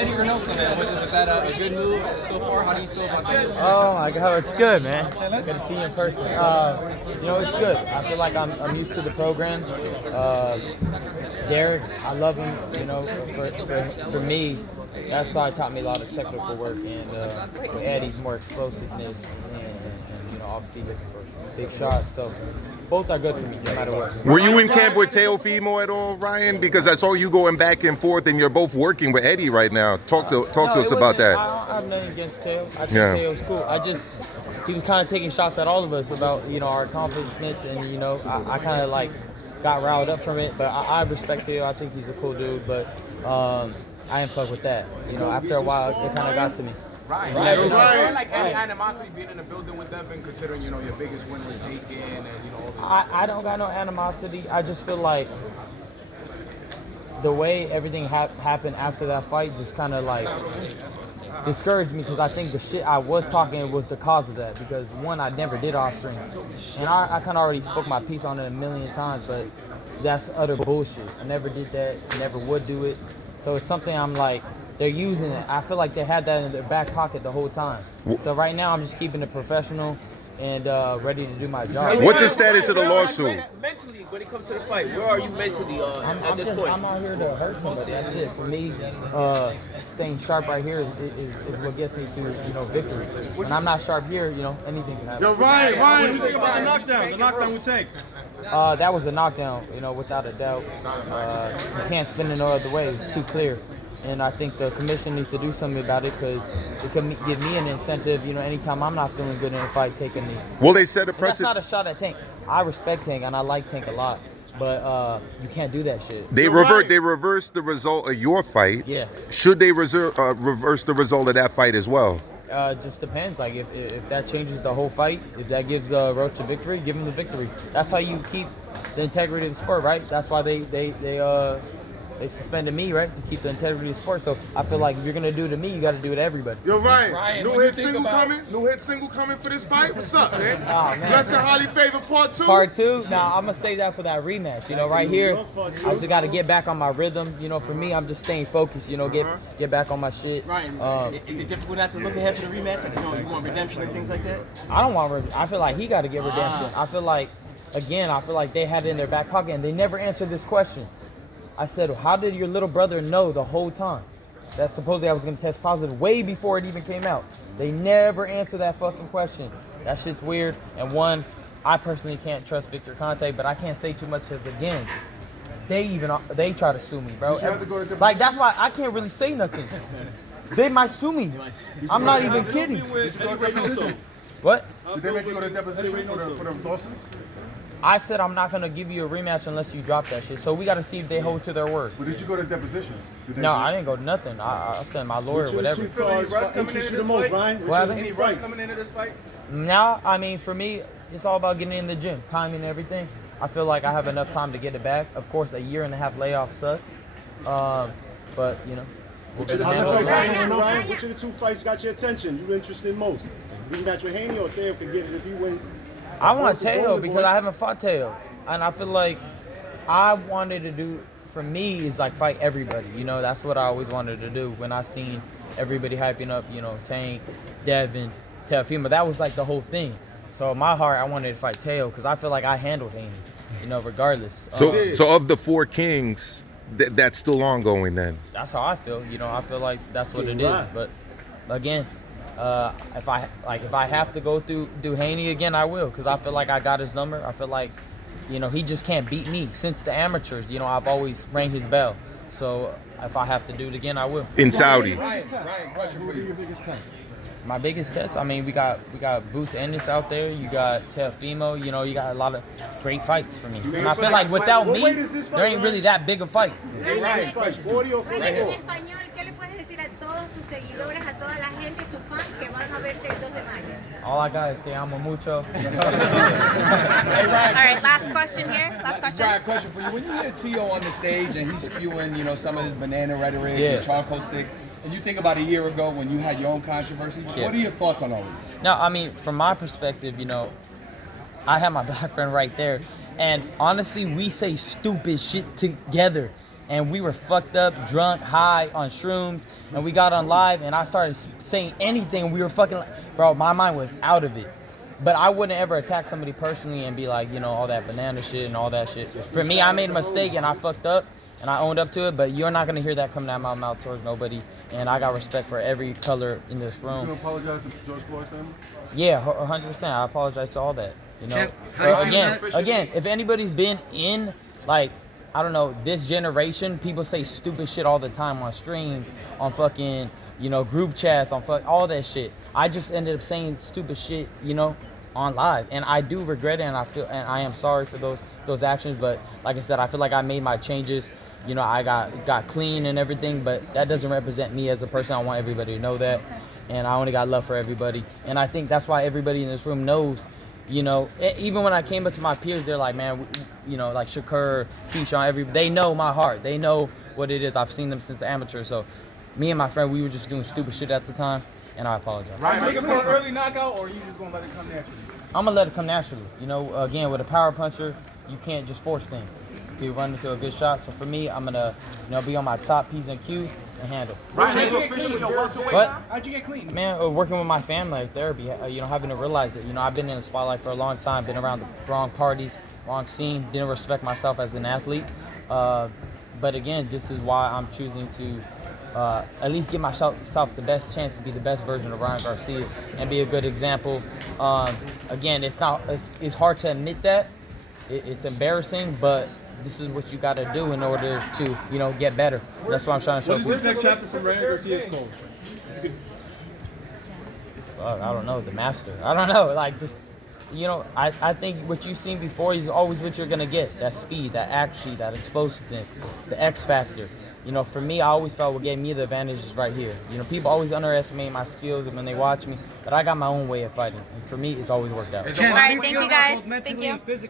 Eddie Reynoso, man. Was that a good move so far? How do you feel about that? Oh my God, it's good, man. Good to see you in person. It's good. I feel like I'm used to the program. Derek, I love him. For me, that side taught me a lot of technical work, and with Eddie's more explosiveness, and obviously looking for big shots. So both are good for me, no matter what. Were you in camp with Teofimo at all, Ryan? Because I saw you going back and forth, and you're both working with Eddie right now. Talk to us about that. I have nothing against Teo. I think Teo's cool. He was kind of taking shots at all of us about our accomplishments, and I kind of like got riled up from it. But I respect Teo. I think he's a cool dude, but I didn't fuck with that. After a while, it kind of got to me. Ryan, is there like any animosity being in the building with Devin, considering your biggest win was taken and all that? I don't got no animosity. I just feel like the way everything happened after that fight just kind of like discouraged me, because I think the shit I was talking was the cause of that. Because one, I never did off stream, and I kind of already spoke my piece on it a million times, but that's utter bullshit. I never did that. Never would do it. So it's something I'm like, they're using it. I feel like they had that in their back pocket the whole time. So right now I'm just keeping it professional and ready to do my job. What's the status of the lawsuit? Mentally, when it comes to the fight, where are you mentally at this point? I'm out here to hurt somebody. That's it. For me, staying sharp right here is what gets me to victory. When I'm not sharp here, anything can happen. Yo, Ryan, what do you think about the knockdown? The knockdown with Tank? That was a knockdown, without a doubt. You can't spin it no other way. It's too clear. And I think the commission needs to do something about it, because it can give me an incentive, anytime I'm not feeling good in a fight, taking me. Well, they set a precedent. That's not a shot at Tank. I respect Tank, and I like Tank a lot. But you can't do that shit. They reversed the result of your fight. Yeah. Should they reverse the result of that fight as well? Just depends. Like if that changes the whole fight, if that gives Roach a victory, give him the victory. That's how you keep the integrity of the sport, right? That's why they suspended me, right, to keep the integrity of the sport. So I feel like if you're gonna do it to me, you got to do it to everybody. Yo, Ryan, new hit single coming? New hit single coming for this fight? What's up, man? Oh, man. Less than highly favored part 2? Part 2? Now I'm gonna save that for that rematch. Right here, I just got to get back on my rhythm. For me, I'm just staying focused. Get back on my shit. Ryan, is it difficult not to look ahead for the rematch? Like, you want redemption and things like that? I don't want redemption. I feel like he got to get redemption. I feel like they had it in their back pocket, and they never answered this question. I said, how did your little brother know the whole time that supposedly I was going to test positive way before it even came out? They never answered that fucking question. That shit's weird. And one, I personally can't trust Victor Conte, but I can't say too much because, again, they try to sue me, bro. Like, that's why I can't really say nothing. They might sue me. I'm not even kidding. What? Did they make you go to deposition for the lawsuit? I said I'm not going to give you a rematch unless you drop that shit. So we got to see if they hold to their word. But did you go to deposition? No, I didn't go to nothing. I sent my lawyer, whatever. Any rush coming into this fight? Any rush coming into this fight? Now, I mean, for me, it's all about getting in the gym, timing and everything. I feel like I have enough time to get it back. Of course, a year and a half layoff sucks. But, Which of the two fights got your attention? You interested in most? Rematch with Haney, or Theo can get it if he wins? I want Teo because I haven't fought Teo. And I feel like I wanted to do, for me, is like fight everybody. That's what I always wanted to do when I seen everybody hyping up, Tank, Devin, Teofimo. That was like the whole thing. So in my heart, I wanted to fight Teo because I feel like I handled Haney, regardless. So of the 4 kings, that's still ongoing then? That's how I feel. I feel like that's what it is. But again, if I have to go do Haney again, I will, because I feel like I got his number. I feel like, he just can't beat me. Since the amateurs, I've always rang his bell. So if I have to do it again, I will. In Saudi. Ryan, question for you. Your biggest test? My biggest test, I mean, we got Boots Ennis out there. You got Teofimo. You got a lot of great fights for me. And I feel like without me, there ain't really that big a fight. Ryan, 40 or 44? All I got is te amo mucho. All right, last question here. Last question. Brian, question for you. When you hear Tio on the stage and he's spewing, some of his banana rhetoric and charcoal stick, and you think about a year ago when you had your own controversy, what are your thoughts on all of it? No, I mean, from my perspective, I have my black friend right there. And honestly, we say stupid shit together. and we were fucked up, drunk, high, on shrooms, and we got on live, and I started saying anything. We were fucking, bro, my mind was out of it. But I wouldn't ever attack somebody personally and be like, you know, all that banana shit and all that shit. For me, I made a mistake and I fucked up and I owned up to it, but you're not gonna hear that coming out of my mouth towards nobody. And I got respect for every color in this room. You gonna apologize to George Floyd's family? Yeah, 100%. I apologize to all that. You know, Champ, again, if anybody's been in, like, I don't know, this generation, people say stupid shit all the time on streams, on fucking, you know, group chats, on all that shit. I just ended up saying stupid shit, you know, on live, and I do regret it, and I am sorry for those actions. But like I said, I feel like I made my changes. You know, I got clean and everything, but that doesn't represent me as a person. I want everybody to know that, and I only got love for everybody. And I think that's why everybody in this room knows. You know, even when I came up to my peers, they're like, man, you know, like Shakur, Keyshawn, they know my heart. They know what it is. I've seen them since the amateur. So me and my friend, we were just doing stupid shit at the time, and I apologize. Are you looking for an early knockout, or are you just gonna let it come naturally? I'm gonna let it come naturally. You know, again, with a power puncher, you can't just force things. You run into a good shot. So for me, I'm gonna, you know, be on my top P's and Q's and handle. How'd you get clean? Man, working with my family, like therapy, you know, having to realize it. You know, I've been in the spotlight for a long time, been around the wrong parties, wrong scene, didn't respect myself as an athlete. But again, this is why I'm choosing to at least give myself the best chance to be the best version of Ryan Garcia and be a good example. Again, it's hard to admit that. It's embarrassing, but this is what you got to do in order to, you know, get better. That's what I'm trying to show. What is the next chapter from Ryan Garcia's goal? I don't know, the master. I don't know, like just, you know, I think what you've seen before is always what you're gonna get. That speed, that action, that explosiveness, the X factor. You know, for me, I always felt what gave me the advantage is right here. You know, people always underestimate my skills when they watch me, but I got my own way of fighting. And for me, it's always worked out. All right, thank you guys. Thank you.